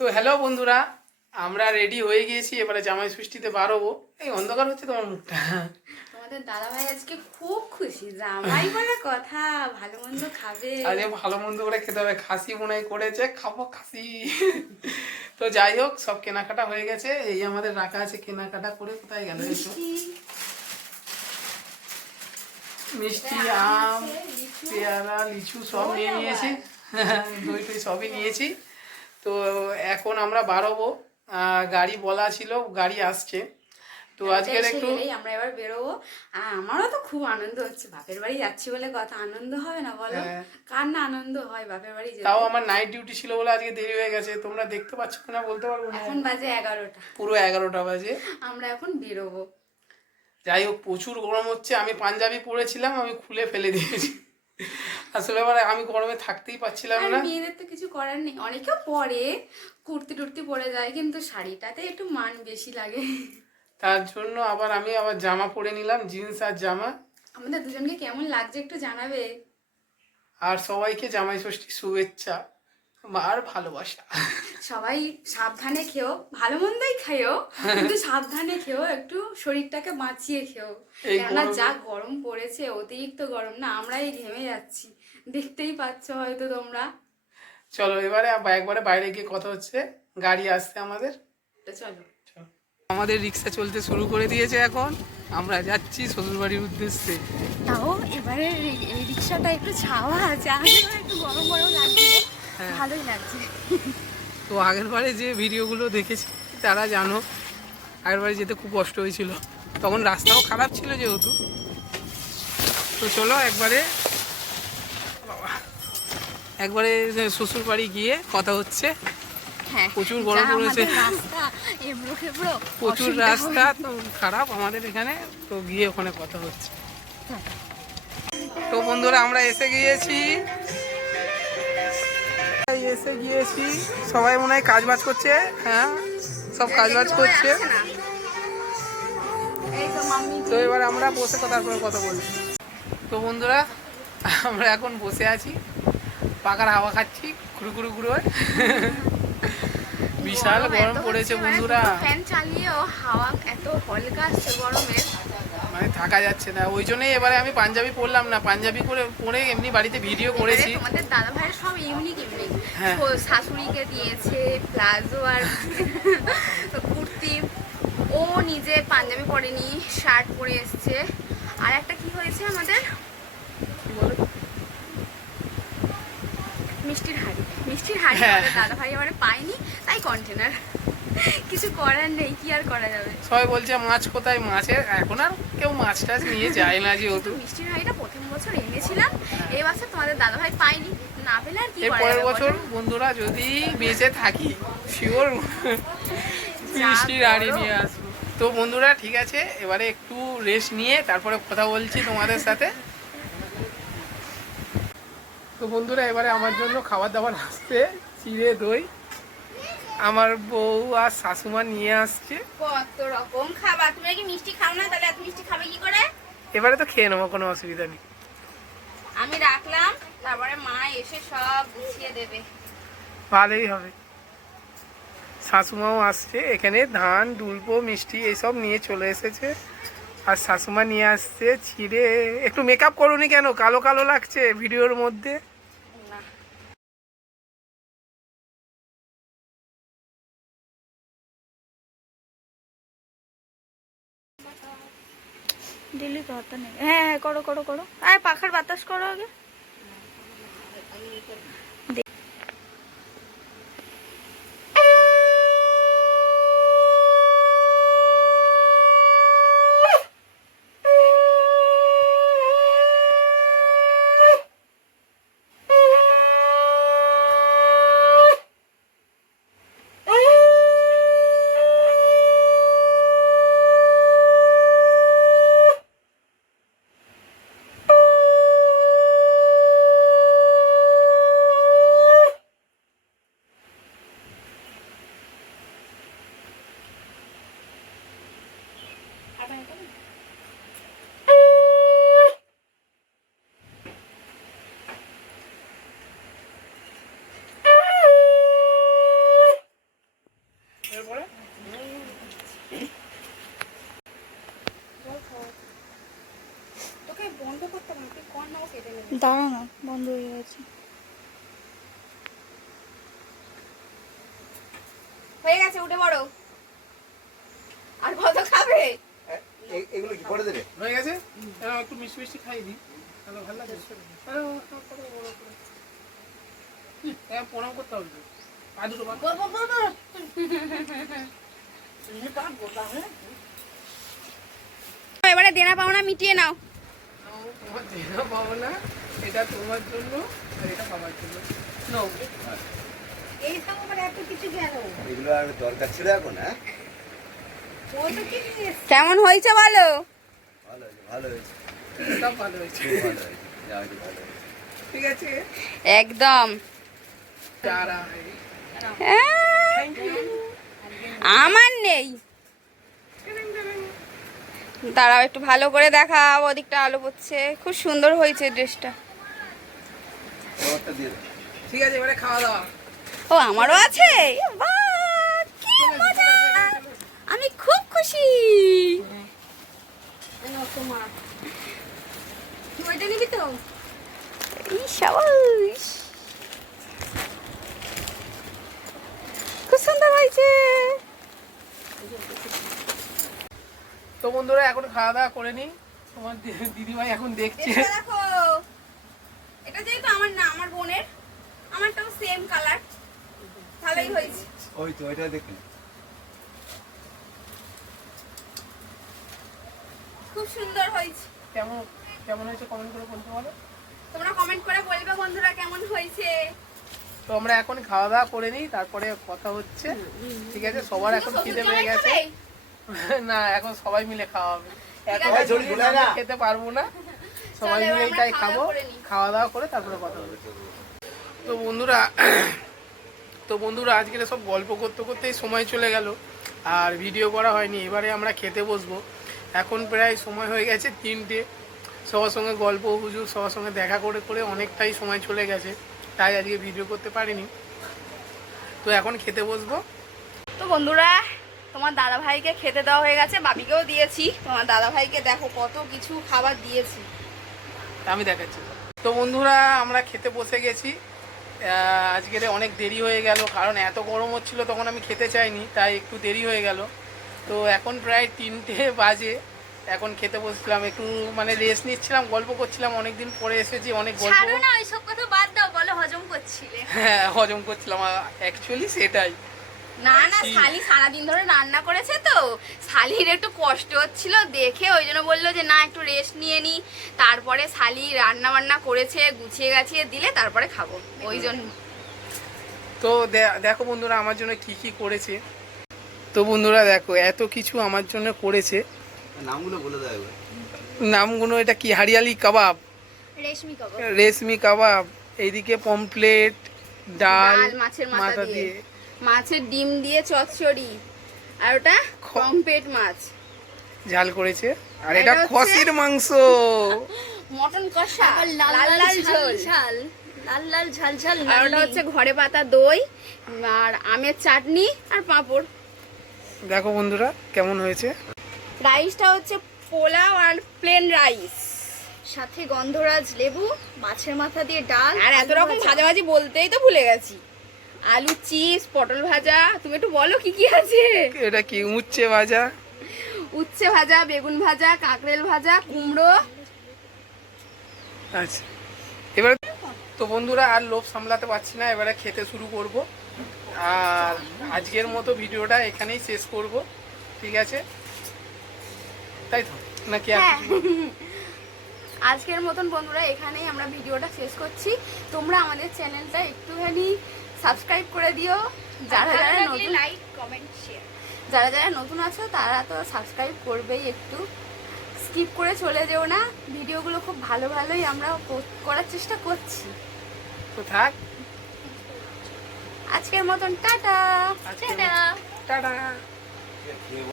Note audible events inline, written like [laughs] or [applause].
তো হ্যালো বন্ধুরা আমরা রেডি হয়ে গিয়েছি এবারে জামাই ষষ্ঠীতে বাড়বো এই অন্ধকার হচ্ছে তোমার মুখটা। তোমাদের দাদা ভাই আজকে খুব খুশি। জামাই বলে কথা ভালো মন্দ খাবে। আজকে ভালো মন্দ করে খেতে হবে। খাসি বোনাই করেছে খাব খাসি। তো যাই হোক সব কেনাকাটা হয়ে গেছে। এই আমাদের রাখা আছে কেনাকাটা করে কোথায় গেল মিষ্টি, আম পেয়ারা লিচু সব নিয়ে নিয়েছি। দই টই সবই নিয়েছি। তো এখন আমরা বাড়বো। গাড়ি বলা ছিল গাড়ি আসছে। তো আজকের একটু আমরা এবার বেরোবো। আমারও তো খুব আনন্দ হচ্ছে। বাপের বাড়ি যাচ্ছি বলে কথা আনন্দ হবে না বলো? হ্যাঁ। কার না আনন্দ হয় বাপের বাড়ি তাও আমার নাইট ডিউটি ছিল বলে আজকে দেরি হয়ে গেছে। তোমরা দেখতে পাচ্ছ কিনা বলতে পারব না। এখন বাজে এগারোটা। পুরো এগারোটা বাজে। আমরা এখন বেরোবো। যাই হোক প্রচুর গরম হচ্ছে। আমি পাঞ্জাবি পরেছিলাম আমি খুলে ফেলে দিয়েছি। আসলে মানে আমি গরমে থাকতেই পারছিলাম না। মেয়েদের তো কিছু করার নেই। অনেকে পরে কুর্তি টুর্তি পরে যায় কিন্তু শাড়িটাতে একটু মান বেশি লাগে। তার জন্য আবার আমি আবার জামা পরে নিলাম জিন্স আর জামা। আমাদের দুজনকে কেমন লাগছে একটু জানাবে? আর সবাইকে জামাই ষষ্ঠী শুভেচ্ছা। আর ভালোবাসা। সবাই সাবধানে খেও ভালো মন্দই খেও কিন্তু সাবধানে খেও একটু শরীরটাকে বাঁচিয়ে খেও। কেননা যা গরম পড়েছে অতিরিক্ত গরম না আমরাই ঘেমে যাচ্ছি। দেখতেই পাচ্ছ হয়তো তোমরা। চলো এবারে একবারে বাইরে গিয়ে কথা হচ্ছে। গাড়ি আসছে আমাদের। চলো। আমাদের রিক্সা চলতে শুরু করে দিয়েছে এখন। আমরা যাচ্ছি শ্বশুরবাড়ির উদ্দেশ্যে। তাও এবারে রিক্সাটা একটু ছাওয়া আছে একটু গরম গরম লাগছে। ভালোই লাগছে। তো আগের বারে যে ভিডিওগুলো দেখেছি তারা জানো আগের বারে যেতে খুব কষ্ট হয়েছিল। তখন রাস্তাও খারাপ ছিল যেহেতু। তো চলো একবারে একবারে শ্বশুর বাড়ি গিয়ে কথা হচ্ছে। হ্যাঁ প্রচুর গরম পড়েছে। প্রচুর রাস্তা তো খারাপ আমাদের এখানে তো গিয়ে ওখানে কথা হচ্ছে। তো বন্ধুরা আমরা এসে গিয়েছি। এসে গিয়েছি। সবাই মনে হয় কাজ বাজ করছে। হ্যাঁ সব কাজ বাজ করছে। তো এবার আমরা বসে কথা করে কথা বলছি তো বন্ধুরা আমরা এখন বসে আছি। পাকার হাওয়া খাচ্ছি ঘুরু ঘুরু ঘুরু বিশাল গরম পড়েছে মানে বন্ধুরা। দুটো ফ্যান চালিয়েও হাওয়া এত হলকা আসছে গরমের মানে থাকা যাচ্ছে না। ওই জন্যই এবারে আমি পাঞ্জাবি পরলাম না। পাঞ্জাবি করে পরে এমনি বাড়িতে ভিডিও করেছি। তোমাদের দাদা ভাইয়ের সব ইউনিক। শাশুড়িকে দিয়েছে প্লাজো আর [laughs] কুর্তি। ও নিজে পাঞ্জাবি পরেনি শার্ট পরে এসছে। আর একটা কি হয়েছে আমাদের? বলো। মিষ্টির হাড়ি। মিষ্টির হাড়ি হ্যাঁ। দাদা ভাই এবারে পাইনি তাই কন্টেনার। কিছু করার নেই কি আর করা যাবে? সবাই বলছে মাছ কোথায়? মাছের এখন আর কেউ মাছ টাছ নিয়ে [laughs] যায় না যেহেতু। মিষ্টির হাড়িটা প্রথম বছর এনেছিলাম এই বছর তোমাদের দাদা ভাই পাইনি। না পেলে আর কি এর করা পরের যাবে বছর বলো? বন্ধুরা যদি বেঁচে থাকি শিওর [laughs] মিষ্টির হাড়ি নিয়ে আসব। তো বন্ধুরা ঠিক আছে এবারে একটু রেস্ট নিয়ে তারপরে কথা বলছি তোমাদের সাথে। তো বন্ধুরা এবারে আমার জন্য খাবার দাবার আসছে চিড়ে দই। আমার বউ আর শাশুমা নিয়ে আসছে। কত রকম খাবার? তুমি কি মিষ্টি খাও না তাহলে এত মিষ্টি খাবে কি করে? এবারে তো খেয়ে নেব কোনো অসুবিধা নেই। আমি রাখলাম তারপরে মা এসে সব গুছিয়ে দেবে। ভালোই হবে। শাশুমাও আসছে এখানে ধান দুলপো মিষ্টি এইসব নিয়ে চলে এসেছে। আর শাশুমা নিয়ে আসছে ছিঁড়ে। একটু মেকআপ করুনি কেন? কালো কালো লাগছে ভিডিওর মধ্যে। দিল্লি কথা নেই। হ্যাঁ হ্যাঁ করো করো করো। আয় পাখার বাতাস করো আগে। দাঁড়া না বন্ধ হয়ে গেছে। হয়ে গেছে উঠে পড়ো। আর কত খাবে? এগুলো কি করে দেবে? হয়ে গেছে? এরকম একটু মিষ্টি মিষ্টি তাহলে ভালো লাগে। করো, করো। হুম, এবার প্রণাম করতে হবে পা দুটো এবারে দেনা পাওনা মিটিয়ে নাও। দেনা পাবো না? এটা তোমার জন্য আর এটা বাবার জন্য। নাও। এগুলো আর দরকার ছিল এখন হ্যাঁ? কেমন হয়েছে ভালো ভালো হয়েছে। সব ভালো হয়েছে। ভালো হয়েছে যা হয়েছে ভালো হয়েছে। ঠিক আছে? একদম। আমার নেই। দাঁড়াও একটু ভালো করে দেখা ওদিকটা আলো পড়ছে। খুব সুন্দর হয়েছে ড্রেসটা ঠিক আছে এবারে খাওয়া দাওয়া। ও আমারও আছে? কি মজা! আমি খুব খুশি। সাবাস। খুব সুন্দর হয়েছে। তো বন্ধুরা এখন খাওয়া দাওয়া করে নি তোমার দিদিভাই এখন দেখছে। দেখো আমার না আমার বোনের। আমারটাও সেম কালার ভালোই হয়েছে। ওই তো ওইটা দেখুন খুব সুন্দর হয়েছে। কেমন কেমন হয়েছে কমেন্ট করে বলতে পারো? তোমরা কমেন্ট করে বলবে বন্ধুরা কেমন হয়েছে। তো আমরা এখন খাওয়া দাওয়া করে নিই তারপরে কথা হচ্ছে। ঠিক আছে সবার এখন খিদে পেয়ে গেছে। [laughs] না এখন সবাই মিলে খাওয়া হবে। খেতে পারব না। সবাই মিলে তাই খাব। খাওয়া দাওয়া করে তারপরে কথা হবে। তো বন্ধুরা তো বন্ধুরা আজকে সব গল্প করতে করতেই সময় চলে গেল আর ভিডিও করা হয়নি। এবারে আমরা খেতে বসবো। এখন প্রায় সময় হয়ে গেছে তিনটে। সবার সঙ্গে গল্প হুজুর সবার সঙ্গে দেখা করে করে অনেকটাই সময় চলে গেছে। তাই আজকে ভিডিও করতে পারিনি। তো এখন খেতে বসবো। তো বন্ধুরা তোমার দাদা ভাইকে খেতে দেওয়া হয়ে গেছে বাবিকেও দিয়েছি। তোমার দাদা ভাইকে দেখো কত কিছু খাবার দিয়েছি। আমি দেখাচ্ছি। তো বন্ধুরা আমরা খেতে বসে গেছি। আজকের অনেক দেরি হয়ে গেল কারণ এত গরম হচ্ছিল তখন আমি খেতে চাইনি তাই একটু দেরি হয়ে গেল। তো এখন প্রায় তিনটে বাজে এখন খেতে বসছিলাম একটু মানে রেস্ট নিচ্ছিলাম গল্প করছিলাম অনেক দিন পরে এসেছি অনেক গল্প। না ওইসব কথা বাদ দাও বলো হজম করছিলে। হ্যাঁ হজম করছিলাম অ্যাকচুয়ালি সেটাই। না না? শালি সারাদিন ধরে রান্না করেছে তো। শালির একটু কষ্ট হচ্ছিল দেখে ওই জন্য বলল যে না একটু রেস্ট নিয়ে নি। তারপরে শালি রান্না বান্না করেছে গুছিয়ে গাছিয়ে দিলে তারপরে খাব। ওই জন্য। তো দেখো বন্ধুরা আমার জন্য কি কি করেছে। তো বন্ধুরা দেখো এত কিছু আমার জন্য করেছে। নামগুলো বলে দাও নামগুলো এটা কি হারিয়ালি কাবাব? রেশমি কাবাব। রেশমি কাবাব এইদিকে পমপ্লেট ডাল মাছের মাথা দিয়ে। মাছের ডিম দিয়ে চচ্চড়ি। আর ওটা খ- কমপেট মাছ। ঝাল করেছে। আর এটা খসির মাংস। মটন কষা লাল লাল ঝোল ঝাল। লাল লাল ঝাল ঝাল আর ওটা হচ্ছে ঘরে পাতা দই আর আমের চাটনি আর পাঁপড়। দেখো বন্ধুরা কেমন হয়েছে? রাইসটা হচ্ছে পোলাও আর প্লেন রাইস সাথে গন্ধরাজ লেবু মাছের মাথা দিয়ে ডাল আর এত রকম ভাজা। ভাজাভাজি বলতেই তো ভুলে গেছি। আলু চিপস পটল ভাজা তুমি একটু বলো কি কি আছে? এটা কি উচ্ছে ভাজা? উচ্ছে ভাজা বেগুন ভাজা কাঁকরেল ভাজা কুমড়ো। আচ্ছা। এবার তো বন্ধুরা আর লোভ সামলাতে পারছি না এবারে খেতে শুরু করব। আর আজকের মতো ভিডিওটা এখানেই শেষ করব ঠিক আছে? তাই তো? নাকি আর হ্যাঁ। আজকের মতন বন্ধুরা এখানেই আমরা ভিডিওটা শেষ করছি। তোমরা আমাদের চ্যানেলটা একটুখানি সাবস্ক্রাইব করে দিও। যারা যারা নতুন লাইক কমেন্ট শেয়ার যারা যারা নতুন আছো তারা তো সাবস্ক্রাইব করবেই একটু। স্কিপ করে চলে যেও না। ভিডিওগুলো খুব ভালো ভালোই আমরা পোস্ট করার চেষ্টা করছি। তো থাক। আজকের মতন টাটা। টাটা। টাটা।